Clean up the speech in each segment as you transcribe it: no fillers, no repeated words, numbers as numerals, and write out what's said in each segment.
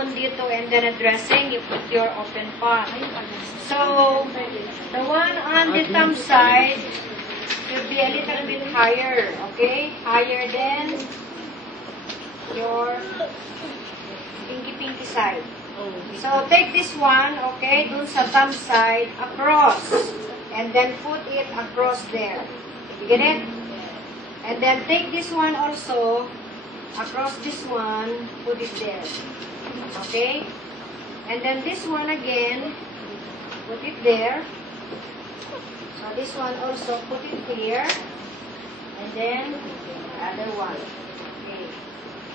spoon dito and then a dressing, you put your open palm. So, the one on the thumb side should be a little bit higher, okay? Higher than your pinky side. So, take this one, okay, dun sa thumb side, across. And then put it across there. You get it? And then take this one also, across this one, put it there. Okay? And then this one again, put it there. So this one also, put it here. And then, the other one. Okay.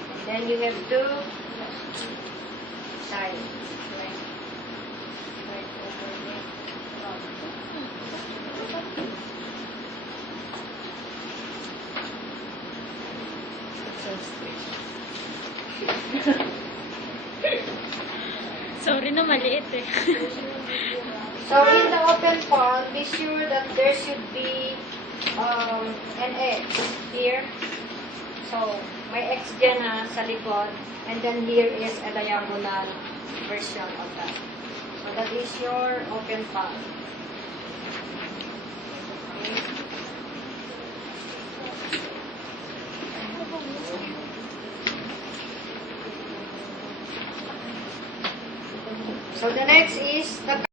And then you have to tie it. Right over there. Sorry na, maliit eh. So in the open palm, be sure that there should be an X here. So may X dyan sa likod. And then here is a diagonal version of that. So that is your open palm. Okay. So the next is the